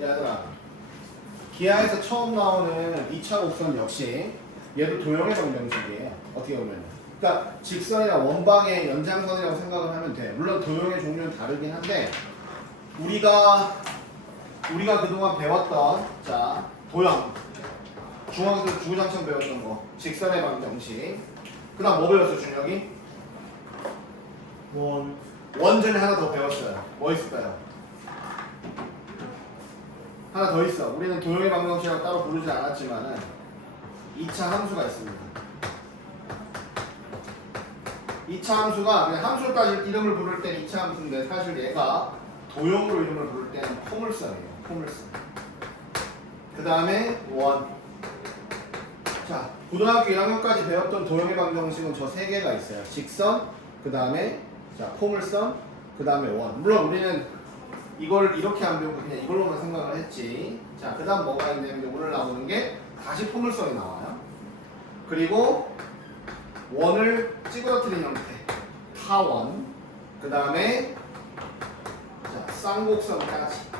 얘들아, 기하에서 처음 나오는 2차 곡선 역시 얘도 도형의 방정식이에요. 어떻게 보면. 그러니까 직선이나 원방의 연장선이라고 생각을 하면 돼. 물론 도형의 종류는 다르긴 한데 우리가 그동안 배웠던 자 도형 중학교 주구장창 배웠던 거 직선의 방정식. 그다음 뭐 배웠어 준혁이? 원전에 하나 더 배웠어요. 뭐 있을까요? 하나 더 있어. 우리는 도형의 방정식이라고 따로 부르지 않았지만은 2차 함수가 있습니다. 2차 함수가 그냥 함수까지 이름을 부를 땐 2차 함수인데 사실 얘가 도형으로 이름을 부를 때는 포물선이에요. 포물선. 그 다음에 원. 자, 고등학교 1학년까지 배웠던 도형의 방정식은 저 세 개가 있어요. 직선, 그 다음에 자 포물선, 그 다음에 원. 물론 우리는 이걸 이렇게 안 배우고 그냥 이걸로만 생각을 했지. 자, 그 다음 뭐가 있냐면 오늘 나오는 게 다시 포물선이 나와요. 그리고 원을 찌그러뜨린 형태, 타원. 그 다음에 자, 쌍곡선까지.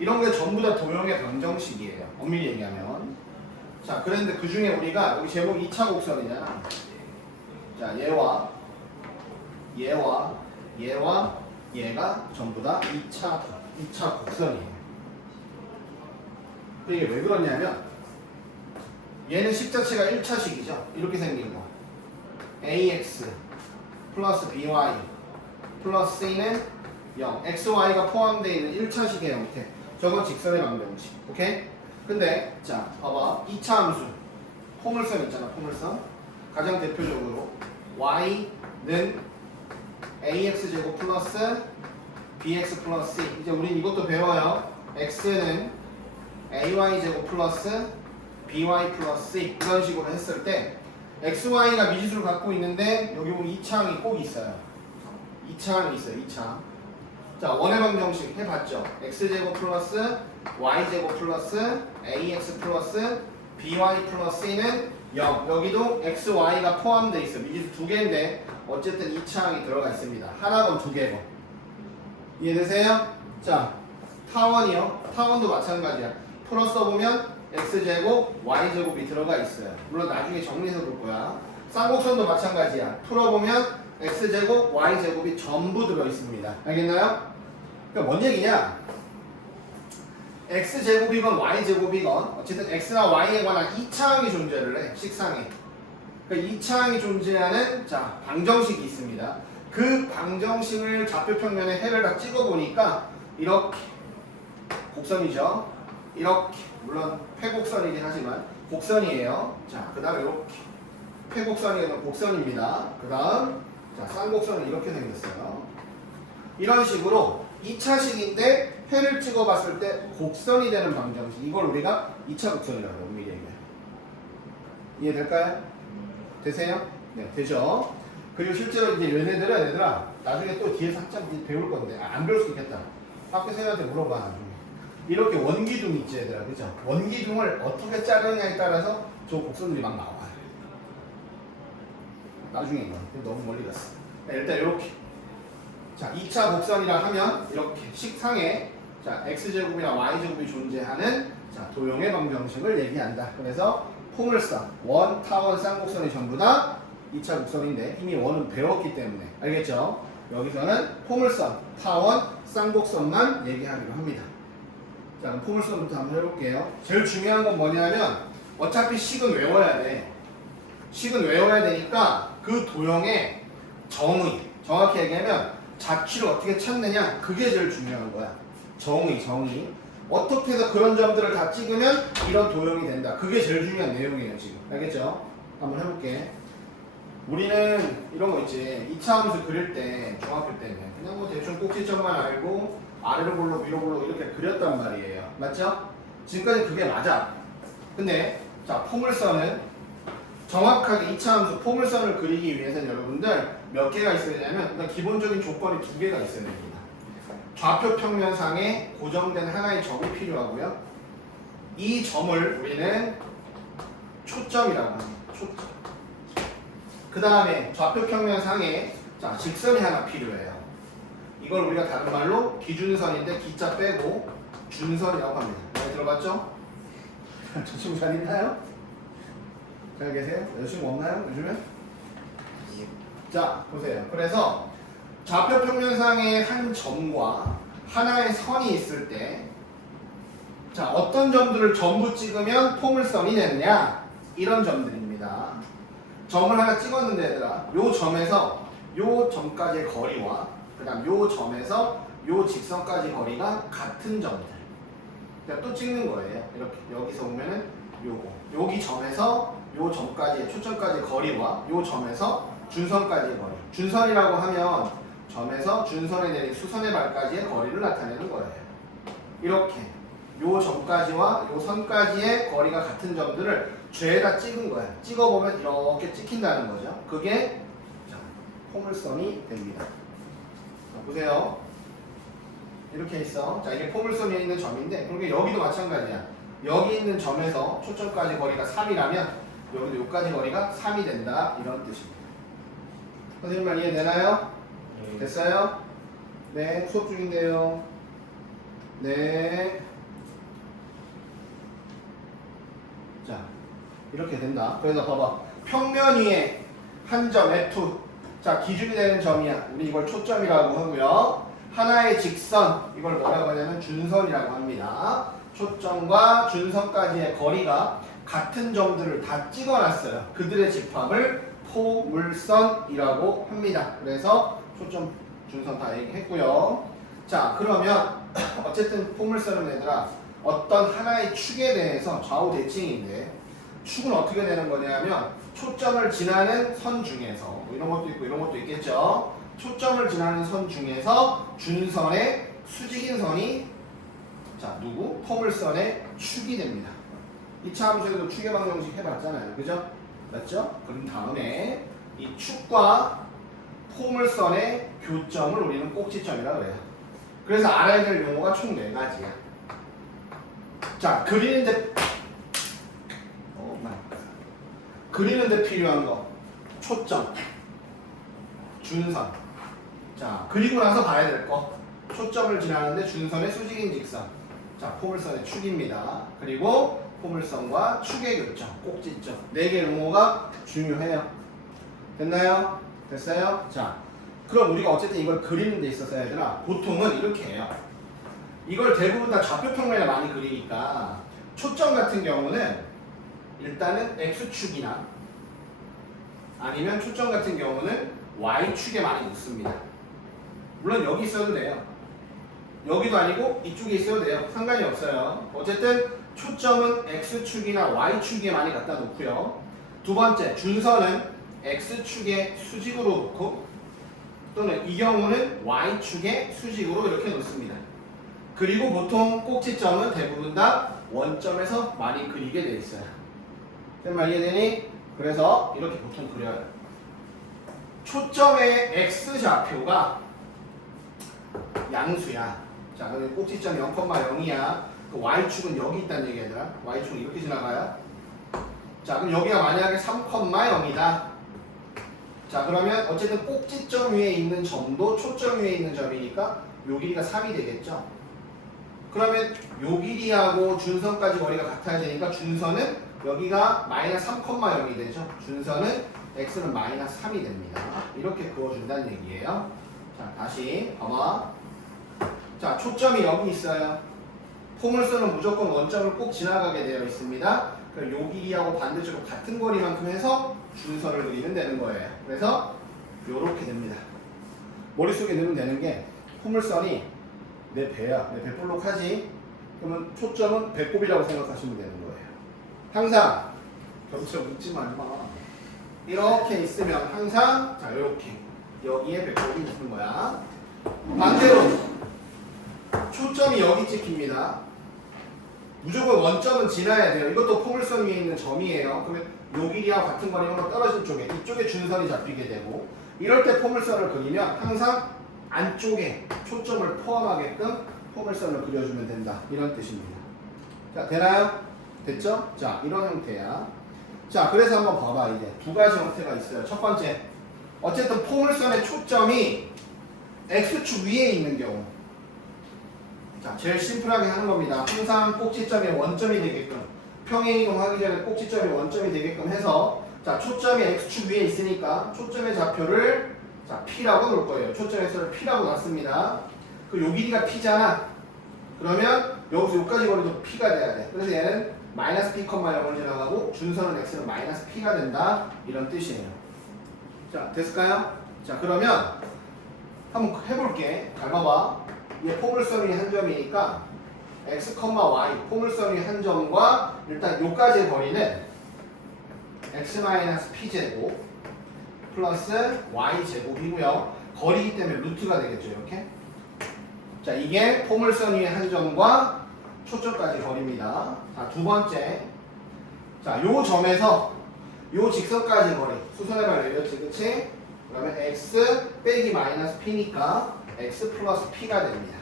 이런 게 전부 다 도형의 방정식이에요. 엄밀히 얘기하면. 자, 그런데 그 중에 우리가 여기 제목 2차 곡선이잖아. 자, 얘와 얘가 전부 다 2차 곡선이에요. 이게 왜 그러냐면 얘는 식 자체가 1차식이죠. 이렇게 생긴 거. ax 플러스 by 플러스 c는 0. xy가 포함되어 있는 1차식의 형태. 저건 직선의 방정식. 오케이? 근데 자 봐봐. 2차 함수 포물선 있잖아. 포물선. 가장 대표적으로 y는 ax제곱 플러스 bx 플러스 c. 이제 우린 이것도 배워요. x는 ay제곱 플러스 by 플러스 c. 이런 식으로 했을 때 xy가 미지수를 갖고 있는데 여기 보면 2차항이 꼭 있어요. 2차항이 있어요. 2차항. 자, 원의 방정식 해봤죠. x제곱 플러스 y제곱 플러스 ax 플러스 by 플러스 c는 0. 여기도 x, y가 포함되어 있어요. 미지수 두 개인데 어쨌든 2차항이 들어가 있습니다. 하나건 두 개건. 이해되세요? 자, 타원이요. 타원도 마찬가지야. 풀어 써보면 x제곱, y제곱이 들어가 있어요. 물론 나중에 정리해서 볼 거야. 쌍곡선도 마찬가지야. 풀어보면 x제곱, y제곱이 전부 들어있습니다. 알겠나요? 그러니까 뭔 얘기냐? x제곱이건 y제곱이건 어쨌든 x나 y에 관한 2차항이 존재를 해. 식상에. 그러니까 2차항이 존재하는 자 방정식이 있습니다. 그 방정식을 좌표평면에 해를 다 찍어보니까 이렇게 곡선이죠. 이렇게 물론 폐곡선이긴 하지만 곡선이에요. 자, 그 다음에 이렇게 폐곡선이면 곡선입니다. 그 다음 자 쌍곡선은 이렇게 생겼어요. 이런 식으로 2차식인데 해를 찍어봤을 때 곡선이 되는 방정식. 이걸 우리가 2차 곡선이라고 해요. 엄밀히 얘기해요. 이해될까요? 되세요? 네, 되죠. 그리고 실제로 이제 얘들아 나중에 또 뒤에서 한참 배울 건데 안 배울 수 있겠다. 학교 선생님한테 물어봐. 나중에. 이렇게 원기둥 있지 얘들아, 그죠? 원기둥을 어떻게 자르느냐에 따라서 저 곡선들이 막 나와요. 나중에 이거 너무 멀리 갔어. 일단 이렇게 자 2차 곡선이라 하면 이렇게 식상에 자 x제곱이나 y제곱이 존재하는 자 도형의 방정식을 얘기한다. 그래서 포물선, 원, 타원, 쌍곡선이 전부 다 2차 곡선인데 이미 원은 배웠기 때문에 알겠죠? 여기서는 포물선, 타원, 쌍곡선만 얘기하기로 합니다. 자 그럼 포물선부터 한번 해볼게요. 제일 중요한 건 뭐냐면 어차피 식은 외워야 돼. 식은 외워야 되니까 그 도형의 정의, 정확히 얘기하면 자취를 어떻게 찾느냐 그게 제일 중요한 거야. 정의. 어떻게 해서 그런 점들을 다 찍으면 이런 도형이 된다. 그게 제일 중요한 내용이에요 지금. 알겠죠? 한번 해볼게. 우리는 이런 거 있지. 2차 함수 그릴 때 중학교 때는 그냥 뭐 대충 꼭지점만 알고 아래로 볼록 위로 볼록 이렇게 그렸단 말이에요. 맞죠? 지금까지 그게 맞아. 근데 자 포물선은 정확하게 2차 함수 포물선을 그리기 위해서는 여러분들 몇 개가 있어야 되냐면 일단 기본적인 조건이 두 개가 있어야 됩니다. 좌표 평면상에 고정된 하나의 점이 필요하고요. 이 점을 우리는 초점이라고 합니다. 초점. 그 다음에 좌표 평면상에 자 직선이 하나 필요해요. 이걸 우리가 다른 말로 기준선인데 기자 빼고 준선이라고 합니다. 많이 들어봤죠? 저 친구 잘 있나요? 잘 계세요? 여자친구 없나요? 요즘에? 자, 보세요. 그래서 좌표 평면상의 한 점과 하나의 선이 있을 때 자, 어떤 점들을 전부 찍으면 포물선이 되느냐? 이런 점들입니다. 점을 하나 찍었는데 얘들아, 요 점에서 요 점까지의 거리와 그 다음 요 점에서 요 직선까지 거리가 같은 점들. 그러니까 또 찍는 거예요. 이렇게 여기서 보면은 요거 여기 점에서 요 점까지의 초점까지의 거리와 요 점에서 준선까지의 거리. 준선이라고 하면 점에서 준선에 내린 수선의 발까지의 거리를 나타내는 거예요. 이렇게 요 점까지와 요 선까지의 거리가 같은 점들을 죄에다 찍은 거야. 찍어보면 이렇게 찍힌다는 거죠. 그게 자, 포물선이 됩니다. 자, 보세요. 이렇게 있어. 자, 이게 포물선 위에 있는 점인데, 그러니까 여기도 마찬가지야. 여기 있는 점에서 초점까지 거리가 3이라면 여기도 여기까지 거리가 3이 된다. 이런 뜻입니다. 선생님 말 이해되나요? 됐어요? 네, 수업 중인데요. 네. 자, 이렇게 된다. 그래서 봐봐. 평면 위에 한 점 F. 자, 기준이 되는 점이야. 우리 이걸 초점이라고 하고요. 하나의 직선, 이걸 뭐라고 하냐면 준선이라고 합니다. 초점과 준선까지의 거리가 같은 점들을 다 찍어놨어요. 그들의 집합을 포물선이라고 합니다. 그래서 초점, 준선 다 얘기했고요. 자, 그러면 어쨌든 포물선은 얘들아 어떤 하나의 축에 대해서 좌우 대칭인데 축은 어떻게 되는 거냐면 초점을 지나는 선 중에서 뭐 이런 것도 있고 이런 것도 있겠죠. 초점을 지나는 선 중에서 준선의 수직인 선이 자 누구? 포물선의 축이 됩니다. 2차 함수에도 축의 방정식 해봤잖아요. 그죠? 맞죠? 그럼 다음에 이 축과 포물선의 교점을 우리는 꼭지점이라고 해요. 그래서 알아야 될 용어가 총 4가지야. 자, 그리는데 필요한 거 초점, 준선. 자, 그리고 나서 봐야 될 거 초점을 지나는데 준선의 수직인 직선. 자, 포물선의 축입니다. 그리고 포물선과 축의 교점, 꼭지점. 4개 용어가 중요해요. 됐나요? 됐어요? 자, 그럼 우리가 어쨌든 이걸 그리는 데 있어서 얘들아 보통은 이렇게 해요. 이걸 대부분 다 좌표 평면에 많이 그리니까 초점 같은 경우는 일단은 X축이나 아니면 초점 같은 경우는 Y축에 많이 놓습니다. 물론 여기 있어도 돼요. 여기도 아니고 이쪽에 있어도 돼요. 상관이 없어요. 어쨌든 초점은 X축이나 Y축에 많이 갖다 놓고요. 두 번째, 준선은 X축의 수직으로 놓고 또는 이 경우는 Y축의 수직으로 이렇게 놓습니다. 그리고 보통 꼭지점은 대부분 다 원점에서 많이 그리게 돼 있어요. 말 이해되니? 그래서 이렇게 보통 그려요. 초점의 X좌표가 양수야. 자, 그럼 꼭지점 0,0이야. 그 Y축은 여기 있다는 얘기야, 얘들아. Y축은 이렇게 지나가요. 자, 그럼 여기가 만약에 3,0이다. 자, 그러면 어쨌든 꼭지점 위에 있는 점도 초점 위에 있는 점이니까 요 길이가 3이 되겠죠. 그러면 요 길이하고 준선까지 거리가 같아야 되니까 준선은 여기가 마이너스 3,0이 되죠. 준선은 x는 마이너스 3이 됩니다. 이렇게 그어준다는 얘기예요. 자, 다시 봐봐. 자, 초점이 여기 있어요. 포물선은 무조건 원점을 꼭 지나가게 되어 있습니다. 그럼 요 길이하고 반대쪽으로 같은 거리만큼 해서 준선을 그리면 되는 거예요. 그래서 요렇게 됩니다. 머릿속에 넣으면 되는 게 포물선이 내 배야. 내 배볼록하지? 그러면 초점은 배꼽이라고 생각하시면 되는 거예요. 항상 경치가 묻지 말마. 이렇게 있으면 항상 자 이렇게 여기에 배꼽이 있는 거야. 반대로 초점이 여기 찍힙니다. 무조건 원점은 지나야 돼요. 이것도 포물선 위에 있는 점이에요. 그러면 요 길이와 같은 거리가 떨어진 쪽에 이쪽에 준선이 잡히게 되고 이럴 때 포물선을 그리면 항상 안쪽에 초점을 포함하게끔 포물선을 그려주면 된다. 이런 뜻입니다. 자, 되나요? 됐죠? 자, 이런 형태야. 자, 그래서 한번 봐봐. 이제 두 가지 형태가 있어요. 첫 번째, 어쨌든 포물선의 초점이 x축 위에 있는 경우. 자, 제일 심플하게 하는 겁니다. 항상 꼭지점이 원점이 되게끔, 평행이동하기 전에 꼭지점이 원점이 되게끔 해서, 자, 초점이 x축 위에 있으니까 초점의 좌표를 자, p라고 놓을 거예요. 초점 x를 p라고 놨습니다. 그 요 길이가 p잖아. 그러면 여기서 여기까지 거리도 p가 돼야 돼. 그래서 얘는 마이너스 p, 0을 지나가고 준선은 x는 마이너스 p가 된다. 이런 뜻이에요. 자, 됐을까요? 자, 그러면 한번 해볼게. 잘 봐봐. 얘 포물선이 한 점이니까 x, y 포물선이 한 점과 일단 요까지의 거리는 x-p제곱 플러스 y제곱이고요. 거리이기 때문에 루트가 되겠죠. 이렇게. 자, 이게 포물선 위의 한 점과 초점까지 거리입니다. 자, 두 번째. 자, 요 점에서 요 직선까지 거리. 수선의 발 내렸지, 그치? 그러면 x 빼기 마이너스 p니까 x 플러스 p가 됩니다.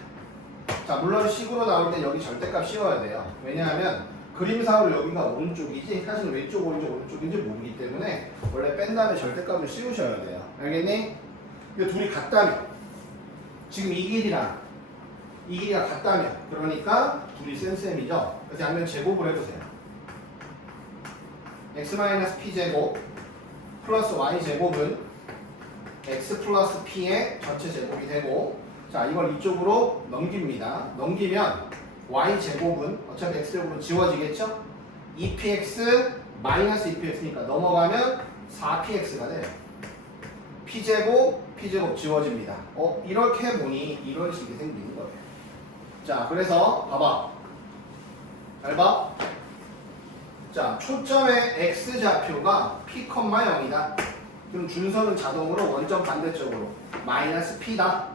자, 물론 식으로 나올 때 여기 절대값 씌워야 돼요. 왜냐하면 그림상으로 여기가 오른쪽이지 사실 왼쪽, 오른쪽인지 모르기 때문에 원래 뺀 다음에 절대값을 씌우셔야 돼요. 알겠니? 이 둘이 같다면 지금 이 길이랑 이 길이가 같다면 그러니까 둘이 쌤쌤이죠. 그래서 양면 제곱을 해보세요. x-p제곱 플러스 y제곱은 x 플러스 p의 전체 제곱이 되고, 자, 이걸 이쪽으로 넘깁니다. 넘기면 y제곱은 어차피 x제곱은 지워지겠죠? 2px 마이너스 2px니까 넘어가면 4px가 돼요. p제곱 지워집니다. 이렇게 보니 이런 식이 생기는 거예요. 자, 그래서 봐봐. 잘 봐. 자, 초점의 x좌표가 p, 0이다. 그럼 준선은 자동으로 원점 반대쪽으로 마이너스 p다.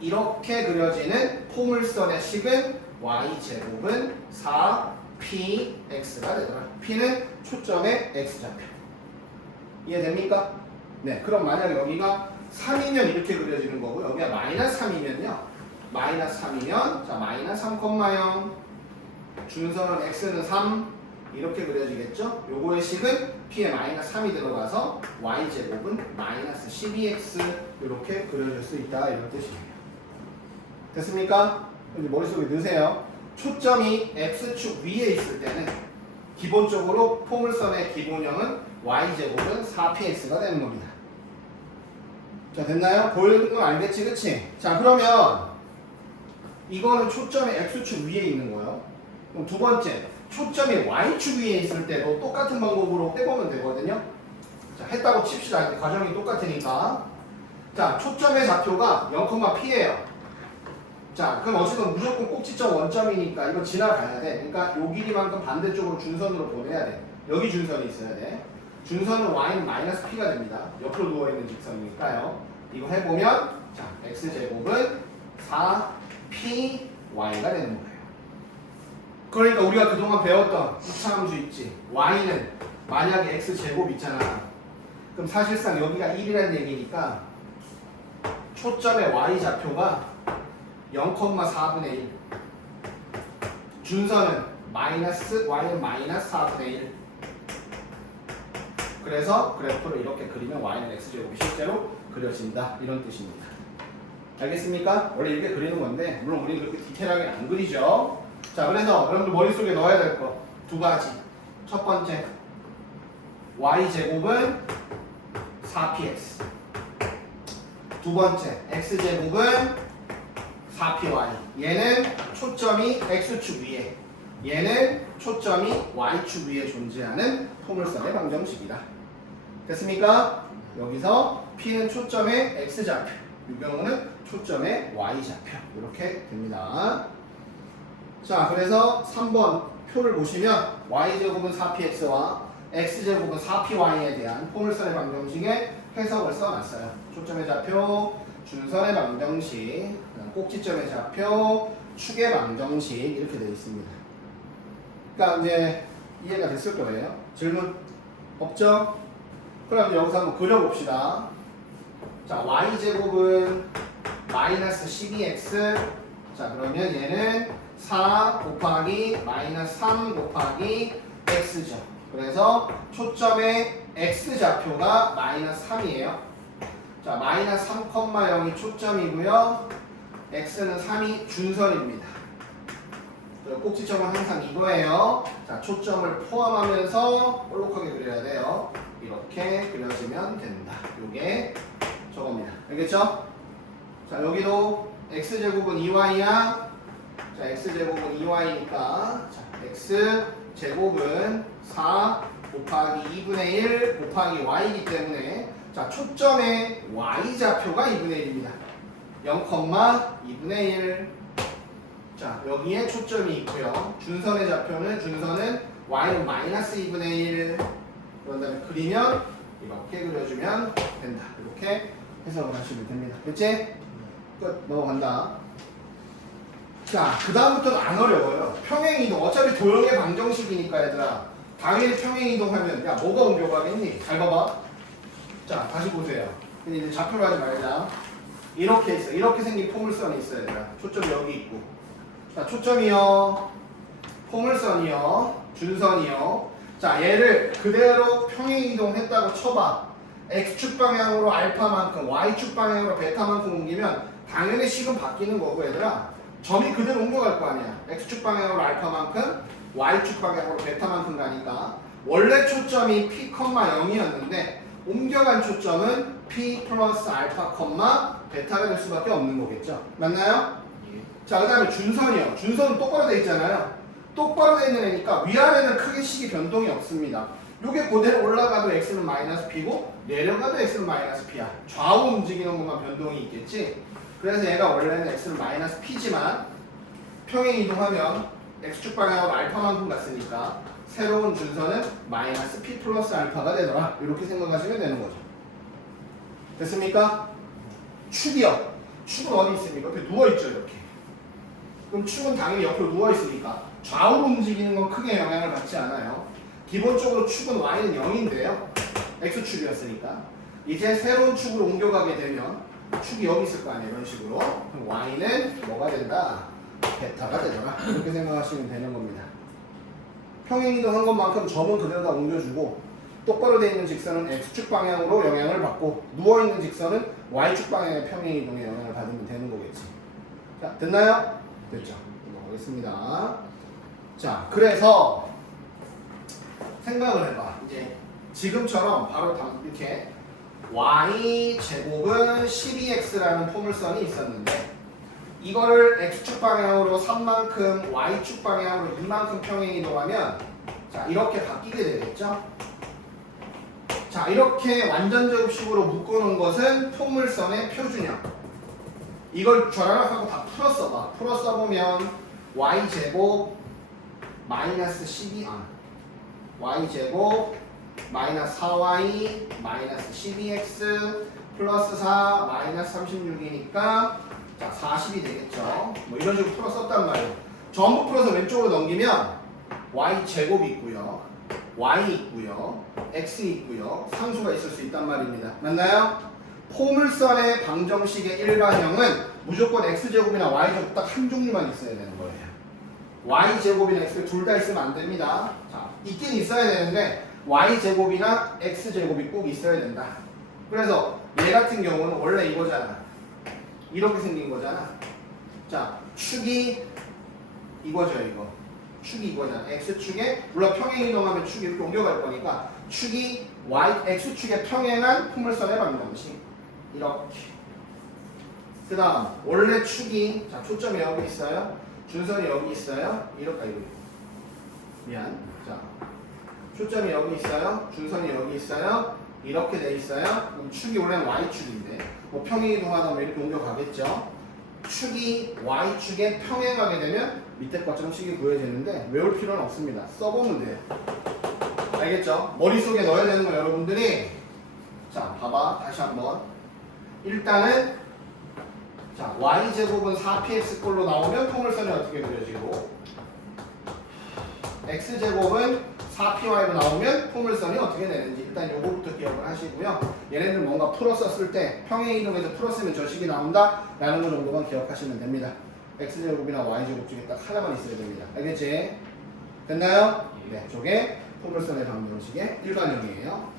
이렇게 그려지는 포물선의 식은 y제곱은 4px가 되더라. p는 초점의 x좌표. 이해됩니까? 네, 그럼 만약에 여기가 3이면 이렇게 그려지는 거고 여기가 마이너스 3이면요. 마이너스 3이면 자, 마이너스 3,0 준선은 x는 3 이렇게 그려지겠죠? 요거의 식은 p에 마이너스 3이 들어가서 y제곱은 마이너스 12x 이렇게 그려질 수 있다. 이런 뜻이에요. 됐습니까? 이제 머릿속에 넣으세요. 초점이 x축 위에 있을 때는 기본적으로 포물선의 기본형은 y제곱은 4px가 되는 겁니다. 자, 됐나요? 보이는 건 알겠지, 그치? 자, 그러면 이거는 초점이 x축 위에 있는 거예요. 그럼 두 번째, 초점이 y축 위에 있을 때도 똑같은 방법으로 빼보면 되거든요. 자, 했다고 칩시다. 과정이 똑같으니까. 자, 초점의 좌표가 0,p예요. 자, 그럼 어쨌든 무조건 꼭지점 원점이니까 이거 지나가야 돼. 그러니까 요 길이만큼 반대쪽으로 준선으로 보내야 돼. 여기 준선이 있어야 돼. 준선은 y는 마이너스 p가 됩니다. 옆으로 누워있는 직선이니까요. 이거 해보면 자, x제곱은 4py가 되는 거예요. 그러니까 우리가 그동안 배웠던 이차함수 있지. y는 만약에 x제곱 있잖아. 그럼 사실상 여기가 1이라는 얘기니까 초점의 y좌표가 0,4분의 1 준선은 마이너스 y는 마이너스 4분의 1 그래서 그래프를 이렇게 그리면 y는 x제곱이 실제로 그려진다. 이런 뜻입니다. 알겠습니까? 원래 이렇게 그리는 건데 물론 우리는 그렇게 디테일하게 안 그리죠. 자, 그래서 여러분들 머릿속에 넣어야 될 거 두 가지. 첫 번째 y제곱은 4px 두 번째 x제곱은 4py 얘는 초점이 x축 위에 얘는 초점이 y축 위에 존재하는 포물선의 방정식이다. 됐습니까? 여기서 p는 초점의 x좌표 이 경우는 초점의 y좌표 이렇게 됩니다. 자, 그래서 3번 표를 보시면 y제곱은 4px와 x제곱은 4py에 대한 포물선의 방정식의 해석을 써놨어요. 초점의 좌표, 준선의 방정식, 꼭지점의 좌표, 축의 방정식 이렇게 되어 있습니다. 그러니까 이제 이해가 됐을 거예요. 질문 없죠? 그럼 여기서 한번 그려봅시다. 자, y제곱은 마이너스 12x 자, 그러면 얘는 4 곱하기 마이너스 3 곱하기 x죠. 그래서 초점의 x좌표가 마이너스 3이에요. 자, 마이너스 3,0이 초점이고요. x는 3이 준선입니다. 꼭지점은 항상 이거예요. 자, 초점을 포함하면서 볼록하게 그려야 돼요. 이렇게 그려지면 된다. 요게 저겁니다. 알겠죠? 자, 여기도 x제곱은 2y야. 자, x제곱은 2y니까 자, x제곱은 4 곱하기 2분의 1 곱하기 y이기 때문에 자, 초점의 y좌표가 2분의 1입니다. 0,2분의 1. 자, 여기에 초점이 있고요. 준선의 좌표는 y는 마이너스 2분의 1. 그런 다음에 그리면 이렇게 그려주면 된다. 이렇게 해석을 하시면 됩니다. 그치? 끝. 넘어간다. 자, 그 다음부터는 안 어려워요. 평행이동. 어차피 도형의 방정식이니까 얘들아. 당연히 평행이동하면 야 뭐가 옮겨가겠니? 잘 봐봐. 자, 다시 보세요. 근데 이제 좌표로 하지 말자. 이렇게 있어. 이렇게 생긴 포물선이 있어요. 얘들아. 초점이 여기 있고. 자, 초점이요. 포물선이요. 준선이요. 자, 얘를 그대로 평행이동했다고 쳐봐. x축 방향으로 알파만큼, y축 방향으로 베타만큼 옮기면 당연히 식은 바뀌는 거고 얘들아. 점이 그대로 옮겨갈 거 아니야. x축 방향으로 알파만큼, y축 방향으로 베타만큼 가니까 원래 초점이 p, 0이었는데 옮겨간 초점은 p 플러스 알파, 베타가 될 수밖에 없는 거겠죠. 맞나요? 자, 그 다음에 준선이요. 준선은 똑바로 돼 있잖아요. 똑바로 돼 있는 애니까 위아래는 크게 식이 변동이 없습니다. 요게 그대로 올라가도 x는 마이너스 p고 내려가도 x는 마이너스 p야. 좌우 움직이는 것만 변동이 있겠지. 그래서 얘가 원래는 x는 마이너스 p지만 평행 이동하면 x축 방향으로 알파만큼 갔으니까 새로운 준선은 마이너스 p 플러스 알파가 되더라. 이렇게 생각하시면 되는 거죠. 됐습니까? 축이요. 축은 어디 있습니까? 옆에 누워있죠, 이렇게. 그럼 축은 당연히 옆으로 누워있으니까 좌우로 움직이는 건 크게 영향을 받지 않아요. 기본적으로 축은 y는 0인데요. x축이었으니까. 이제 새로운 축으로 옮겨가게 되면 축이 여기 있을 거 아니에요, 이런 식으로. 그럼 y는 뭐가 된다? 베타가 되더라. 이렇게 생각하시면 되는 겁니다. 평행이동한 것만큼 점은 그대로 다 옮겨주고 똑바로 되어 있는 직선은 x축 방향으로 영향을 받고 누워있는 직선은 y축 방향의 평행이동에 영향을 받으면 되는 거겠지. 자, 됐나요? 됐죠. 넘어가겠습니다. 자, 그래서 생각을 해봐. 이제 지금처럼 바로 이렇게 y제곱은 12x라는 포물선이 있었는데 이거를 x축 방향으로 3만큼 y축 방향으로 2만큼 평행이동하면 자, 이렇게 바뀌게 되겠죠. 자, 이렇게 완전제곱식으로 묶어놓은 것은 포물선의 표준형. 이걸 좌라락하고 다 풀어써봐. 풀어써보면 y제곱 마이너스 12 y제곱 마이너스 4y 마이너스 12x 플러스 4 마이너스 36이니까 자 40이 되겠죠. 뭐 이런 식으로 풀어썼단 말이에요. 전부 풀어서 왼쪽으로 넘기면 y제곱이 있고요. y 있고요. x 있고요. 상수가 있을 수 있단 말입니다. 맞나요? 포물선의 방정식의 일반형은 무조건 x제곱이나 y제곱 딱 한 종류만 있어야 되는 거예요. y제곱이나 x 둘 다 있으면 안 됩니다. 자, 있긴 있어야 되는데 y제곱이나 x제곱이 꼭 있어야 된다. 그래서 얘 같은 경우는 원래 이거잖아. 이렇게 생긴 거잖아. 자, 축이 이거죠, 이거. 축이 이거잖아. x축에 물론 평행이동하면 축이 이렇게 옮겨갈 거니까 축이 x축에 평행한 포물선의 방정식. 이렇게. 그 다음 원래 축이 자 초점이 여기 있어요. 준선이 여기 있어요. 이렇게 이거. 미안. 자 초점이 여기 있어요. 준선이 여기 있어요. 이렇게 돼 있어요. 그럼 축이 원래는 y축인데 뭐 평행이동하다 뭐 이렇게 옮겨가겠죠. 축이 y축에 평행하게 되면 밑에 것처럼 식이 구해지는데 외울 필요는 없습니다. 써보면 돼요. 알겠죠? 머릿속에 넣어야 되는 건 여러분들이 자 봐봐 다시 한번 일단은 자 y제곱은 4px꼴로 나오면 포물선이 어떻게 그려지고 x제곱은 4py로 나오면 포물선이 어떻게 되는지 일단 요거부터 기억을 하시고요. 얘네들 뭔가 풀었었을 때 평행이동에서 풀었으면 저 식이 나온다 라는 거 정도만 기억하시면 됩니다. x제곱이나 y제곱 중에 딱 하나만 있어야 됩니다. 알겠지? 됐나요? 네, 저게 포물선의 방정식의 일반형이에요.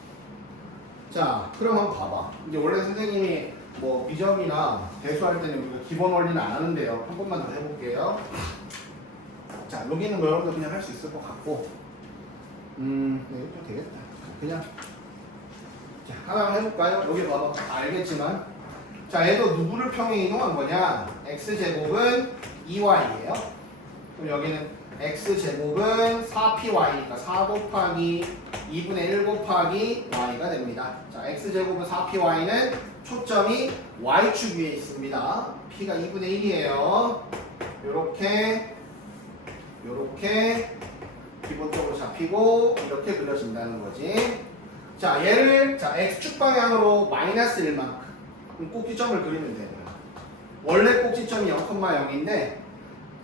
자, 그럼 한번 봐봐. 이제 원래 선생님이 뭐 미적이나 대수할 때는 우리가 기본 원리는 안 하는데요. 한 번만 더 해볼게요. 자, 여기는 뭐 여러분들 그냥 할 수 있을 것 같고, 네, 이거 되겠다. 그냥 자, 하나 해볼까요? 여기 봐봐. 알겠지만, 자, 얘도 누구를 평행 이동한 거냐? x제곱은 2y예요. 그럼 여기는 x제곱은 4py니까 4 곱하기 2분의 1 곱하기 y가 됩니다. 자, x제곱은 4py는 초점이 y축 위에 있습니다. p가 2분의 1이에요. 요렇게 기본적으로 잡히고 이렇게 그려진다는 거지. 자, 얘를 자 x축 방향으로 마이너스 1만큼 그럼 꼭지점을 그리면 돼요. 원래 꼭지점이 0,0인데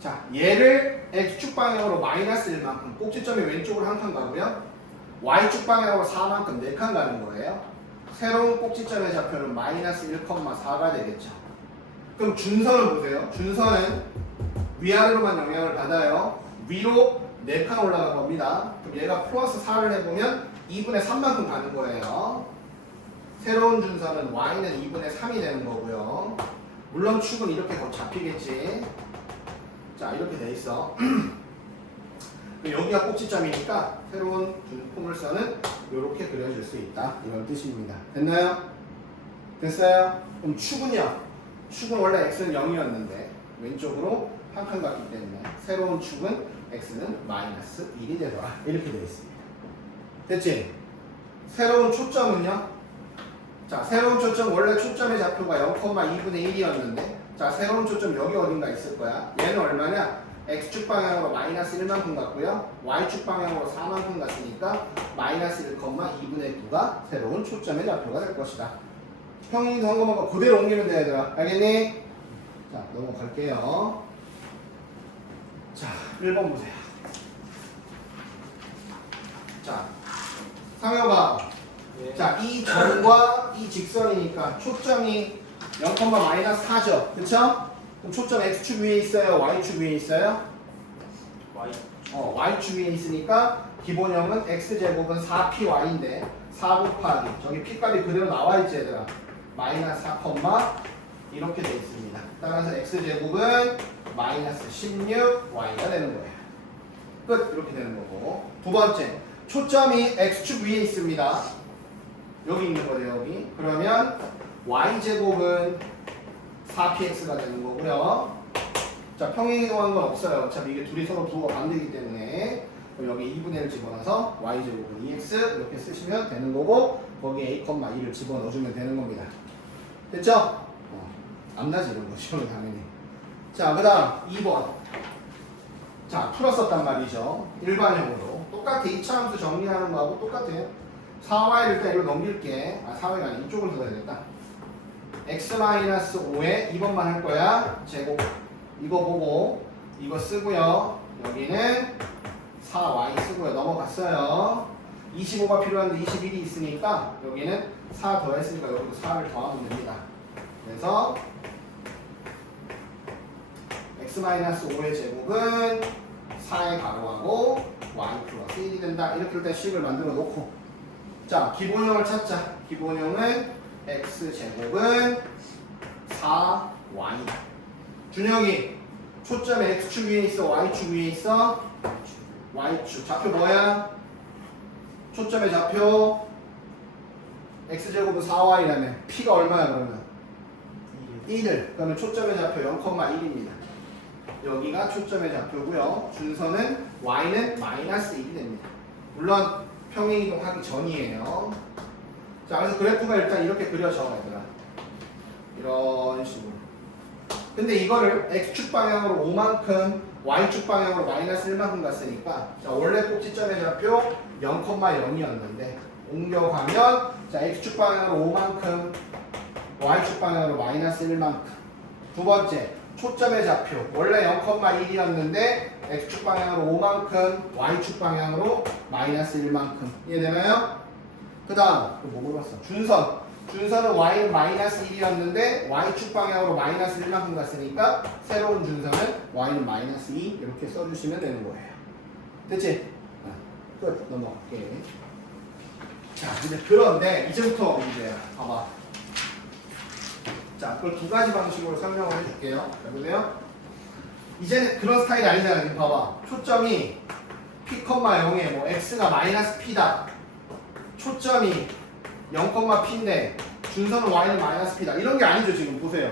자, 얘를 x축 방향으로 마이너스 1만큼 꼭지점이 왼쪽으로 한 칸 가고요. y축 방향으로 4만큼 4칸 가는 거예요. 새로운 꼭지점의 좌표는 마이너스 1,4가 되겠죠. 그럼 준선을 보세요. 준선은 위아래로만 영향을 받아요. 위로 4칸 올라간 겁니다. 그럼 얘가 플러스 4를 해보면 2분의 3만큼 가는 거예요. 새로운 준선은 y는 2분의 3이 되는 거고요. 물론 축은 이렇게 더 잡히겠지. 자, 이렇게 돼 있어. 여기가 꼭지점이니까 새로운 포물선은 이렇게 그려줄 수 있다. 이런 뜻입니다. 됐나요? 됐어요? 그럼 축은요? 축은 원래 x는 0이었는데 왼쪽으로 한 칸 갔기 때문에 새로운 축은 x는 마이너스 1이 되더라. 이렇게 되어 있습니다. 됐지? 새로운 초점은요? 자, 새로운 초점 원래 초점의 좌표가 0,2분의 1이었는데 자, 새로운 초점 여기 어딘가 있을 거야. 얘는 얼마냐? x축 방향으로 마이너스 1만큼 갔고요. y축 방향으로 4만큼 갔으니까 마이너스 1,2분의 9가 새로운 초점의 좌표가 될 것이다. 평행이동 한 것만 그대로 옮기면 돼, 얘들아. 알겠니? 자, 넘어갈게요. 자, 1번 보세요. 자, 상혁아. 자, 이 점과 이 직선이니까 초점이 0,-4죠. 그쵸? 그럼 초점 x축 위에 있어요? y축 위에 있어요? y축 위에 있으니까 기본형은 x제곱은 4py인데 4 곱하기 저기 p값이 그대로 나와있지 얘들아. 마이너스 4, 이렇게 돼 있습니다. 따라서 x제곱은 마이너스 16y가 되는 거예요. 끝. 이렇게 되는 거고. 두 번째, 초점이 x축 위에 있습니다. 여기 있는 거죠, 여기. 그러면 y제곱은 4px가 되는 거고요. 자, 평행이동하는 건 없어요. 어차피 이게 둘이 서로 부호가 반대이기 때문에 그럼 여기 2분의 1을 집어넣어서 y제곱은 2x 이렇게 쓰시면 되는 거고 거기에 a, 2를 집어넣어주면 되는 겁니다. 됐죠? 암나지 이런 거죠, 당연히. 자, 그 다음 2번. 자, 풀었었단 말이죠. 일반형으로. 똑같아. 2차 함수 정리하는 거하고 똑같아요. 4y를 일단 이로 넘길게. 4y가 아니라 이쪽을 써야 되겠다. x-5에 2번만 할 거야. 제곱. 이거 보고 이거 쓰고요. 여기는 4y 쓰고요. 넘어갔어요. 25가 필요한데 21이 있으니까 여기는 4 더했으니까 여기도 4를 더하면 됩니다. 그래서 x-5의 제곱은 4의 가로하고 y 플러스 1이 된다. 이렇게 일단 식을 만들어 놓고 자, 기본형을 찾자. 기본형은 x제곱은 4y. 준영이 초점이 x축 위에 있어? y축 위에 있어? y축. 좌표 뭐야? 초점의 좌표 x제곱은 4y라면 p가 얼마야 그러면? 1을. 그러면 초점의 좌표 0,1입니다. 여기가 초점의 좌표고요. 준선은 y는 마이너스 1이 됩니다. 물론 평행이동하기 전이에요. 자, 그래서 그래프가 일단 이렇게 그려져, 얘들아. 이런 식으로. 근데 이거를 x축 방향으로 5만큼, y축 방향으로 마이너스 1만큼 갔으니까 자, 원래 꼭지점의 좌표 0,0이었는데 옮겨가면 자, x축 방향으로 5만큼, y축 방향으로 마이너스 1만큼. 두 번째, 초점의 좌표 원래 0,1이었는데 x축 방향으로 5만큼, y축 방향으로 마이너스 1만큼. 이해되나요? 그 다음 뭐 물어봤어? 준선. 준선은 y는 마이너스 1이었는데 y축 방향으로 마이너스 1만큼 갔으니까 새로운 준선은 y는 마이너스 2 이렇게 써주시면 되는 거예요. 됐지? 끝. 넘어갈게. 자, 근데 그런데 이제부터 문제야. 봐봐. 자, 그걸 두 가지 방식으로 설명을 해줄게요. 자, 보세요. 이제는 그런 스타일이 아니잖아. 지금 봐봐. 초점이 p, 0에 뭐 x가 마이너스 p다. 초점이 0,p인데 준선은 y는 마이너스 p다. 이런 게 아니죠. 지금 보세요.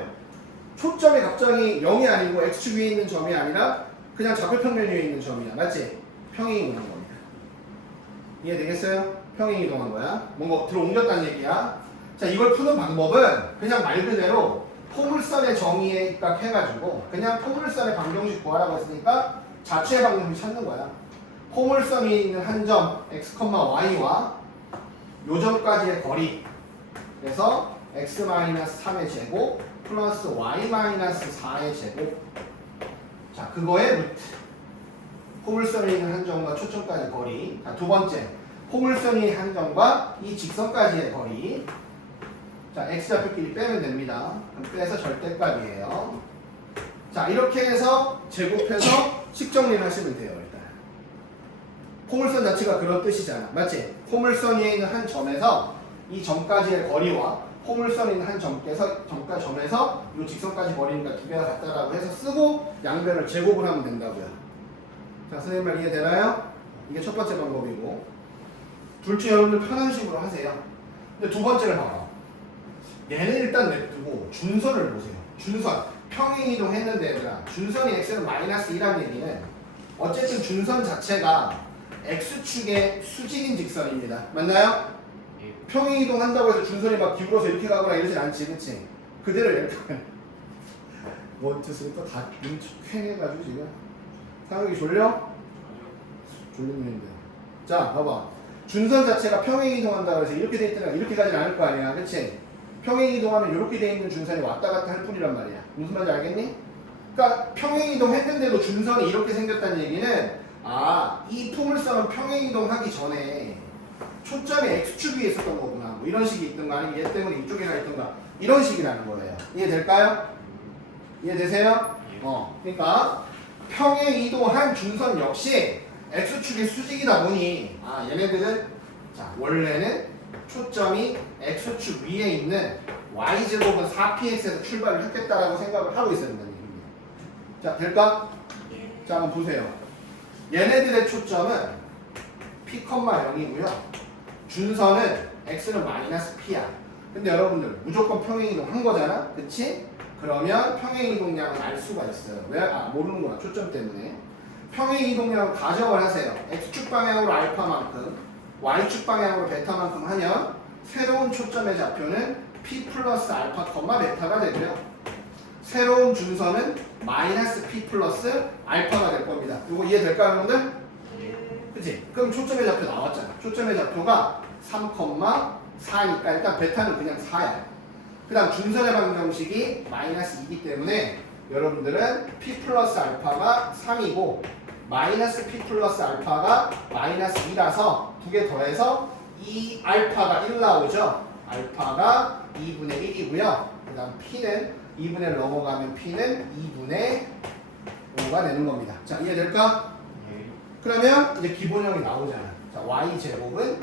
초점이 갑자기 0이 아니고 x축 위에 있는 점이 아니라 그냥 좌표평면 위에 있는 점이야. 맞지? 평행이동한 겁니다. 이해되겠어요? 평행이동한 거야. 뭔가 들어 옮겼다는 얘기야. 자, 이걸 푸는 방법은 그냥 말 그대로 포물선의 정의에 입각해가지고 그냥 포물선의 방정식 구하라고 했으니까 자체의 방정식 찾는 거야. 포물선이 있는 한 점 x, y와 요 점까지의 거리. 그래서 x-3의 제곱 플러스 y-4의 제곱. 자, 그거의 루트. 포물선이 있는 한 점과 초점까지 거리. 자, 두 번째. 포물선이 한 점과 이 직선까지의 거리. 자, x좌표끼리 빼면 됩니다. 그럼 빼서 절대값이에요. 자, 이렇게 해서 제곱해서 식정리를 하시면 돼요. 일단 포물선 자체가 그런 뜻이잖아. 맞지? 포물선 위에 있는 한 점에서 이 점까지의 거리와 포물선 있는 한 점에서 이 직선까지 거리니까 두 개가 같다라고 해서 쓰고 양변을 제곱을 하면 된다고요. 자, 선생님 말 이해되나요? 이게 첫 번째 방법이고, 둘 중 여러분들 편한 식으로 하세요. 근데 두 번째를 봐봐. 얘는 일단 냅두고 준선을 보세요. 준선. 평행이동 했는데 얘들아, 준선이 x는 마이너스 2라는 얘기는 어쨌든 준선 자체가 x축의 수직인 직선입니다. 맞나요? 평행이동 한다고 해서 준선이 막 기울어서 이렇게 가거나 이러진 않지, 그치? 그대로 이렇게 원투 쓰리 또다 쾌해가지고 지금 상혁이 졸려? 졸리는데. 자, 봐봐. 준선 자체가 평행이동한다고 해서 이렇게 돼 있더라 이렇게 가진 않을 거 아니야, 그치? 평행이동하면 이렇게 돼 있는 준선이 왔다 갔다 할 뿐이란 말이야. 무슨 말인지 알겠니? 그러니까 평행이동 했는데도 준선이 이렇게 생겼다는 얘기는, 아, 이 포물선은 평행이동하기 전에 초점이 x축 위에 있었던 거구나. 뭐 이런 식이 있던가 아니면 얘 때문에 이쪽에 가 있던가 이런 식이라는 거예요. 이해될까요? 이해되세요? 그러니까 평행이동한 준선 역시 x축의 수직이다 보니, 아, 얘네들은, 자, 원래는 초점이 x축 위에 있는 y제곱은 4px에서 출발을 했겠다라고 생각을 하고 있어야 된다는 얘기입니다. 자, 될까? 자, 한번 보세요. 얘네들의 초점은 p, 0이고요. 준선은 x는 마이너스 p야. 근데 여러분들 무조건 평행이동 한 거잖아? 그치? 그러면 평행이동량은 알 수가 있어요. 왜? 아, 모르는구나. 초점 때문에. 평행이동량을 가정을 하세요. x축 방향으로 알파만큼, y축 방향으로 베타만큼 하면 새로운 초점의 좌표는 p 플러스 알파, 베타가 되고요. 새로운 준선은 마이너스 p 플러스 알파가 될 겁니다. 이거 이해될까요, 여러분들? 그치? 그럼 초점의 좌표 나왔잖아. 초점의 좌표가 3,4니까 일단 베타는 그냥 4야. 그 다음 준선의 방정식이 마이너스 2이기 때문에 여러분들은 p 플러스 알파가 3이고 마이너스 p 플러스 알파가 마이너스 2라서 두 개 더해서 이 알파가 1 나오죠. 알파가 2분의 1이고요. 그 다음 p는 2분의 1 넘어가면 p는 2분의 5가 되는 겁니다. 자, 이해될까? 그러면 이제 기본형이 나오잖아. 자, y제곱은,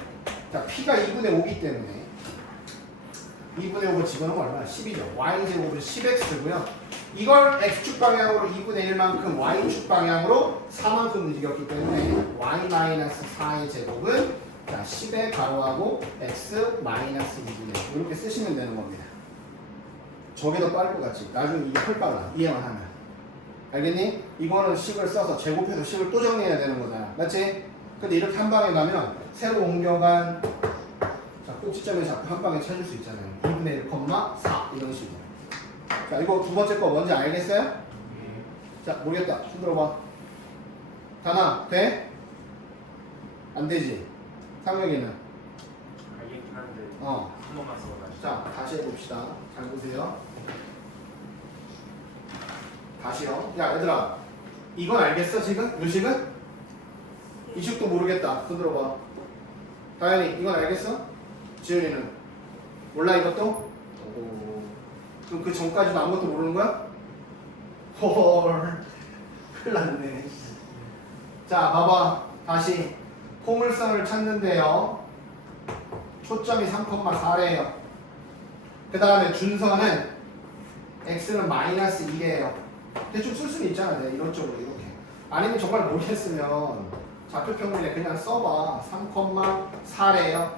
자, p가 2분의 5이기 때문에 2분의 5를 집어넣으면 얼마나? 10이죠. y제곱은 10x고요. 이걸 x축 방향으로 2분의 1만큼 y축 방향으로 4만큼 움직였기 때문에 y-4의 제곱은, 자, 10의 가로하고 x-2분의 1 이렇게 쓰시면 되는 겁니다. 저게 더 빠를 것 같지? 나중에 이게 훨 빨라. 이해만 하면. 알겠니? 이거는 식을 써서 제곱해서 식을 또 정리해야 되는 거잖아. 맞지? 근데 이렇게 한 방에 가면 새로 옮겨간, 자, 꼭지점의 좌표 한 방에 찾을 수 있잖아요. 2분의 1, 4 이런 식으로. 자, 이거 두 번째 거 뭔지 알겠어요? 자, 모르겠다. 손 들어봐. 다나, 돼? 안 되지? 상혁이는? 알겠긴 한데 한 번만 써가지고. 자, 다시 해봅시다. 잘 보세요. 다시요. 야, 얘들아, 이건 알겠어 지금? 요 식은? 이 식도 모르겠다. 손 들어봐. 다현이, 이건 알겠어? 지훈이는? 몰라 이것도? 오. 그럼 그 전까지도 아무것도 모르는 거야? 헐, 큰일 났네. 자, 봐봐. 다시 포물선을 찾는데요. 초점이 3,4래요. 그 다음에 준선은 x는 마이너스 2래요. 대충 쓸 수는 있잖아. 네, 이런 쪽으로 이렇게. 아니면 정말 모르겠으면 좌표 평면에 그냥 써봐. 3,4래요.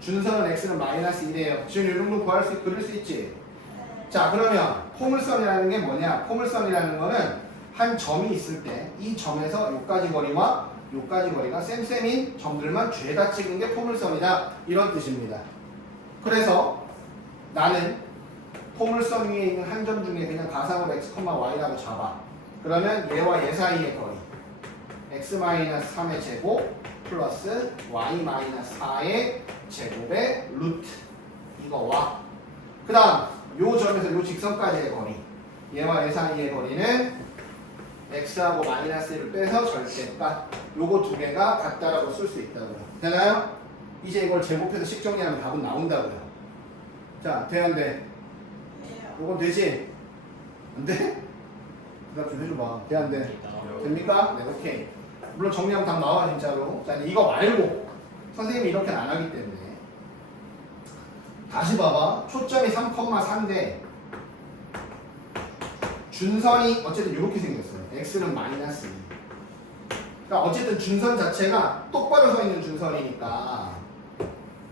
준선은 x는 마이너스 2래요. 지금 이 정도 구할 수, 그릴 수 있지? 자, 그러면 포물선이라는 게 뭐냐? 포물선이라는 거는 한 점이 있을 때 이 점에서 요까지 거리와 요까지 거리가 쌤쌤인 점들만 죄다 찍은 게 포물선이다. 이런 뜻입니다. 그래서 나는 포물선 위에 있는 한 점 중에 그냥 가상으로 x, y라고 잡아. 그러면 얘와 얘 사이의 거리 x-3의 제곱 플러스 y-4의 제곱의 루트 이거와 그 다음 요 점에서 요 직선까지의 거리 얘와 얘 사이의 거리는 x하고 마이너스를 빼서 절대값 요거 두 개가 같다라고 쓸 수 있다고요. 되나요? 이제 이걸 제곱해서 식정리하면 답은 나온다고요. 자, 돼 안 돼? 요건 되지? 안 돼? 대답 좀 해줘봐. 돼 안 돼? 됩니까? 네, 오케이. 물론 정리하면 답 나와 진짜로. 자, 이거 말고 선생님이 이렇게는 안 하기 때문에 다시 봐봐. 초점이 3,4인데 준선이 어쨌든 이렇게 생겼어요. x는 마이너스 2. 그러니까 어쨌든 준선 자체가 똑바로 서 있는 준선이니까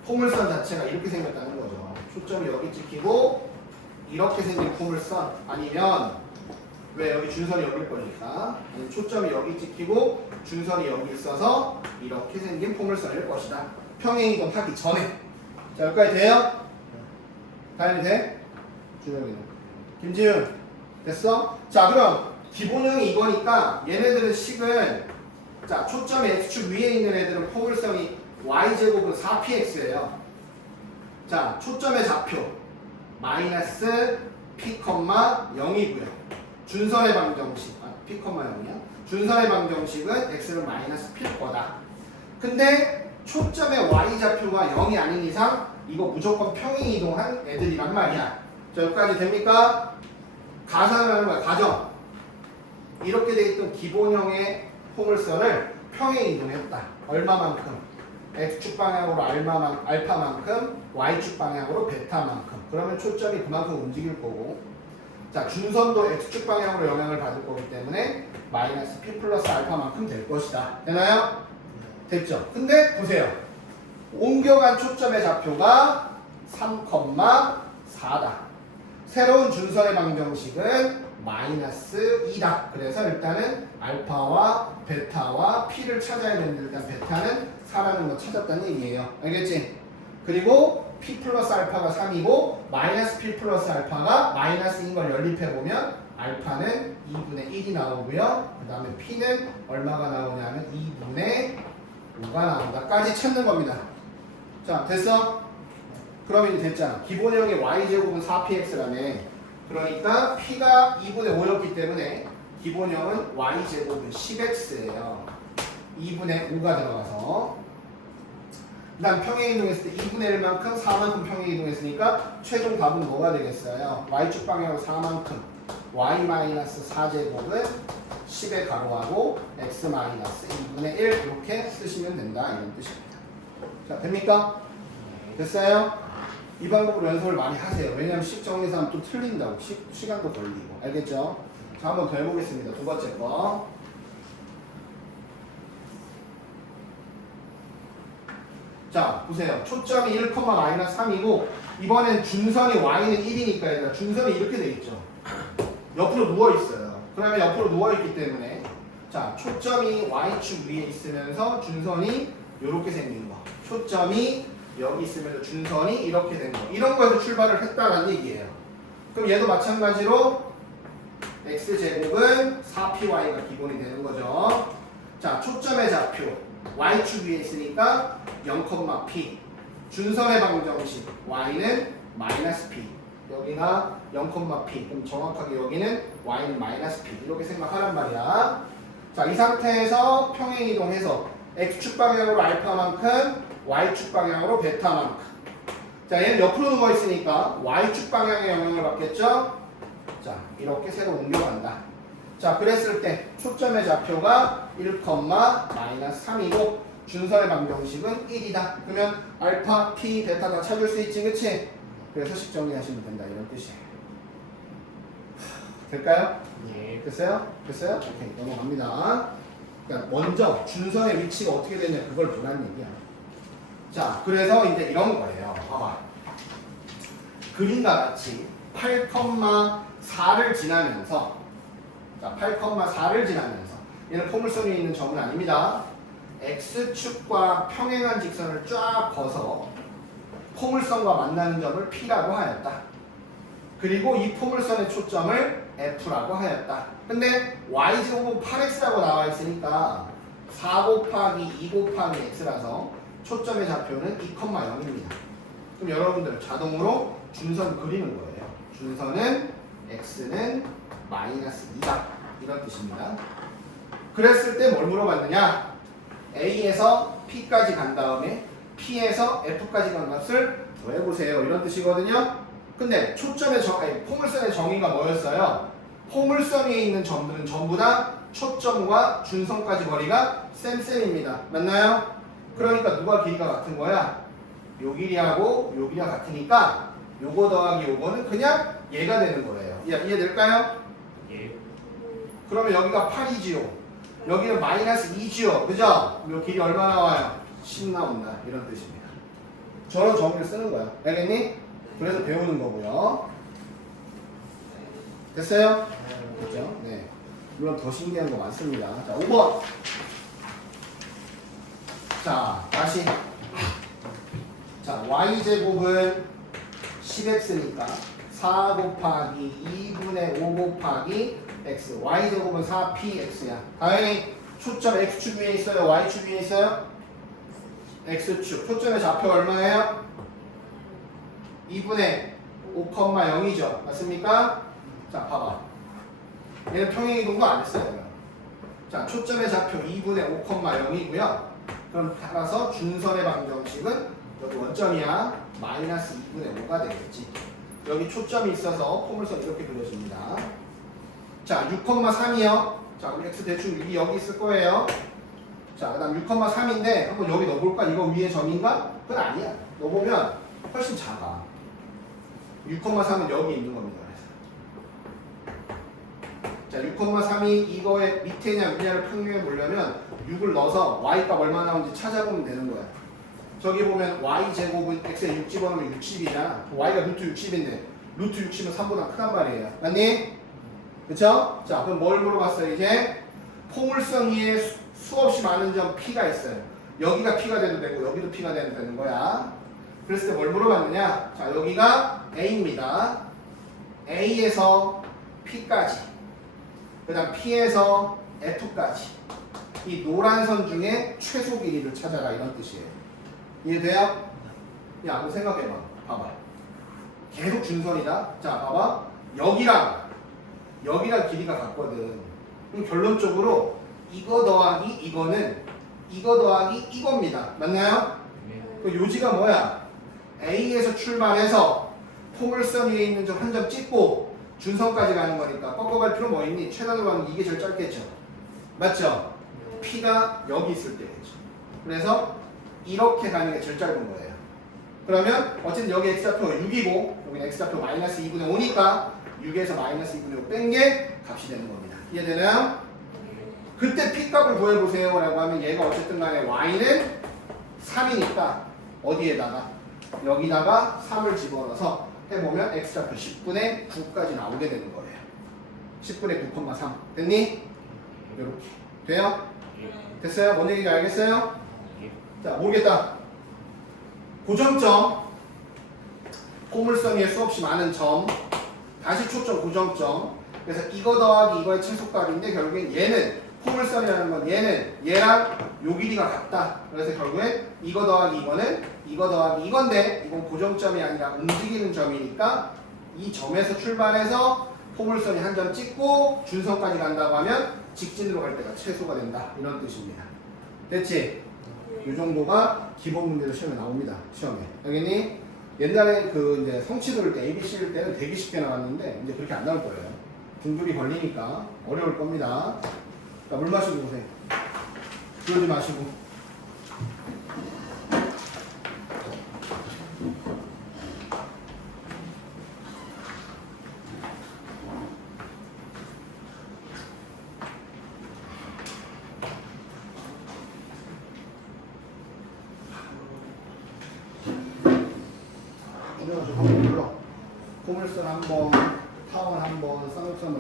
포물선 자체가 이렇게 생겼다는 거죠. 초점이 여기 찍히고 이렇게 생긴 포물선 아니면 왜 여기 준선이 여기일 거니까 아니면 초점이 여기 찍히고 준선이 여기 있어서 이렇게 생긴 포물선일 것이다. 평행이동 하기 전에. 자, 여기까지 돼요? 다현이 돼? 준영이는. 김지윤 됐어? 자, 그럼 기본형이 이거니까 얘네들은 식은 자 초점이 x축 위에 있는 애들은 포물선이 y제곱은 4px예요. 자, 초점의 좌표 마이너스 p, 0이고요. 준선의 방정식 p, 0이야. 준선의 방정식은 x는 마이너스 p일 거다. 근데 초점의 y좌표가 0이 아닌 이상 이거 무조건 평행이동한 애들이란 말이야. 자, 여기까지 됩니까? 가상을 하는 거야. 가정. 이렇게 돼 있던 기본형의 포물선을 평행이동했다. 얼마만큼? x축 방향으로 알파만큼, y축 방향으로 베타만큼. 그러면 초점이 그만큼 움직일 거고. 자, 준선도 x축 방향으로 영향을 받을 거기 때문에 마이너스 p 플러스 알파만큼 될 것이다. 되나요? 됐죠? 근데 보세요. 옮겨간 초점의 좌표가 3,4다. 새로운 준선의 방정식은 마이너스 2다. 그래서 일단은 알파와 베타와 p를 찾아야 되는데 일단 베타는 4라는 거 찾았다는 얘기예요. 알겠지? 그리고 p 플러스 알파가 3이고 마이너스 p 플러스 알파가 마이너스인 걸 연립해보면 알파는 2분의 1이 나오고요. 그 다음에 p는 얼마가 나오냐면 2분의 5가 나온다까지 찾는 겁니다. 자, 됐어? 그럼 이제 됐잖아. 기본형의 y제곱은 4px라며. 그러니까 p가 2분의 5였기 때문에 기본형은 y제곱은 10x예요. 2분의 5가 들어가서. 그 다음 평행이동했을 때 2분의 1만큼 4만큼 평행이동했으니까 최종 답은 뭐가 되겠어요? y축 방향으로 4만큼 y-4제곱은 10의 가로하고 x-2분의 1 이렇게 쓰시면 된다. 이런 뜻입니다. 자, 됩니까? 됐어요? 이 방법으로 연습을 많이 하세요. 왜냐하면 식 정리해서 하면 또 틀린다고. 시간도 걸리고. 알겠죠? 자, 한 번 더 해보겠습니다. 두 번째 거. 자, 보세요. 초점이 1,-3이고 이번엔 준선이 y는 1이니까 얘들아 준선이 이렇게 돼 있죠. 옆으로 누워 있어요. 그러면 옆으로 누워 있기 때문에 자, 초점이 y축 위에 있으면서 준선이 이렇게 생긴 거. 초점이 여기 있으면서 준선이 이렇게 된 거. 이런 거에서 출발을 했다는 얘기예요. 그럼 얘도 마찬가지로 x제곱은 4py가 기본이 되는 거죠. 자, 초점의 좌표 y축 위에 있으니까 0,p. 준선의 방정식 y는 마이너스 p. 여기가 0,p. 그럼 정확하게 여기는 y는 마이너스 p. 이렇게 생각하란 말이야. 자, 이 상태에서 평행이동해서 x축 방향으로 알파만큼 y축 방향으로 베타만큼. 자, 얘는 옆으로 누워 있으니까 y축 방향의 영향을 받겠죠? 자, 이렇게 새로 옮겨간다. 자, 그랬을 때 초점의 좌표가 1,-3이고 준선의 방정식은 1이다. 그러면 알파, p, 베타 다 찾을 수 있지, 그치? 그래서 식 정리하시면 된다 이런 뜻이에요. 될까요? 예. 됐어요? 됐어요? 오케이, 넘어갑니다. 그러니까 먼저 준선의 위치가 어떻게 되냐 그걸 보라는 얘기야. 자, 그래서 이제 이런 거예요. 봐봐. 그림과 같이 8,4를 지나면서, 자, 8,4를 지나면서, 얘는 포물선 위에 있는 점은 아닙니다. x축과 평행한 직선을 쫙 거서 포물선과 만나는 점을 P라고 하였다. 그리고 이 포물선의 초점을 F라고 하였다. 근데 y제곱은 8x라고 나와 있으니까 4 곱하기 2 곱하기 x라서 초점의 좌표는 2,0입니다. 그럼 여러분들 자동으로 준선 그리는 거예요. 준선은 x는 -2다. 이런 뜻입니다. 그랬을 때 뭘 물어봤느냐? A에서 P까지 간 다음에 P에서 F까지 간 값을 더해보세요. 이런 뜻이거든요. 근데 초점의 포물선의 정의가 뭐였어요? 포물선 위에 있는 점들은 전부 다 초점과 준선까지 거리가 쌤쌤입니다. 맞나요? 그러니까 누가 길이가 같은 거야? 요 길이하고 요 길이가 같으니까 요거 더하기 요거는 그냥 얘가 되는 거예요. 이해될까요? 예. 그러면 여기가 8이지요. 여기는 -2지요. 그죠? 요 길이 얼마 나와요? 10 나온다. 이런 뜻입니다. 저런 정의를 쓰는 거야. 알겠니? 그래서 배우는 거고요. 됐어요? 그죠? 네. 물론 더 신기한 거 많습니다. 자, 5번. 자, 다시. 자, y제곱은 10x니까 4 곱하기 2분의 5 곱하기 x. y제곱은 4px야. 당연히 초점 x축 위에 있어요? y축 위에 있어요? x축. 초점의 좌표 얼마예요? 2분의 5,0이죠. 맞습니까? 자, 봐봐. 얘는 평행이동도 안 했어요. 자, 초점의 좌표 2분의 5,0이고요. 그럼 따라서 준선의 방정식은 여기 원점이야. -2분의 5가 되겠지. 여기 초점이 있어서 포물선 이렇게 그려집니다. 자, 6,3이요. 자, 우리 x 대충 여기 있을 거예요. 자, 그 다음 6,3인데 한번 여기 넣어볼까? 이거 위에 점인가? 그건 아니야. 넣어보면 훨씬 작아. 6,3은 여기 있는 겁니다. 자, 6,3이 이거의 밑에냐 위냐를 평균해 보려면 6을 넣어서 y값 얼마 나오는지 찾아보면 되는 거야. 저기 보면 y제곱은 x에 6 집어넣으면 60이잖아. y가 루트 60인데 루트 60은 3보다 크단 말이에요. 맞니? 그쵸? 자, 그럼 뭘 물어봤어요? 이제 포물선 위에 수없이 많은 점 P가 있어요. 여기가 P가 돼도 되고 여기도 P가 돼도 되는 거야. 그랬을 때 뭘 물어봤느냐? 자, 여기가 A입니다. A에서 P까지, 그 다음 P에서 F까지, 이 노란 선 중에 최소 길이를 찾아라 이런 뜻이에요. 이해돼요? 야, 한번 생각해봐. 봐봐. 계속 준선이다. 자, 봐봐. 여기랑 길이가 같거든. 그럼 결론적으로 이거 더하기 이거는 이거 더하기 이겁니다. 맞나요? 그 요지가 뭐야? A에서 출발해서 포물선 위에 있는 점 한 점 찍고 준선까지 가는 거니까 꺾어갈 필요 뭐 있니? 최단으로 가는 게 이게 제일 짧겠죠. 맞죠? P가 여기 있을 때겠죠. 그래서 이렇게 가는 게 제일 짧은 거예요. 그러면 어쨌든 여기 x좌표가 6이고 여기는 x좌표 -2분의 5니까 6에서 -2분의 5 뺀 게 값이 되는 겁니다. 이해되나요? 그때 P값을 구해보세요 라고 하면 얘가 어쨌든 간에 y는 3이니까 어디에다가? 여기다가 3을 집어넣어서 해보면 x좌표 10분의 9까지 나오게 되는 거예요. 10분의 9,3 됐니? 이렇게 돼요? 됐어요? 뭔 얘기인지 알겠어요? 자, 모르겠다. 고정점, 포물선 위에 수없이 많은 점, 다시 초점 고정점. 그래서 이거 더하기 이거의 최소값인데 결국엔 얘는 포물선이라는 건 얘랑 요 길이가 같다. 그래서 결국엔 이거 더하기 이거는 이거 더하기 이건데 이건 고정점이 아니라 움직이는 점이니까 이 점에서 출발해서 포물선이 한 점 찍고 준선까지 간다고 하면 직진으로 갈 때가 최소가 된다. 이런 뜻입니다. 됐지? 이 정도가 기본 문제로 시험에 나옵니다. 시험에. 알겠니? 옛날에 그 이제 성취 돌릴 때 ABC일 때는 되게 쉽게 나왔는데 이제 그렇게 안 나올 거예요. 중급이 걸리니까 어려울 겁니다. 자, 물 마시고 보세요. 그러지 마시고. 정리해가지고 한번 불러. 코물선 한 번, 타원 한 번, 쌍욕선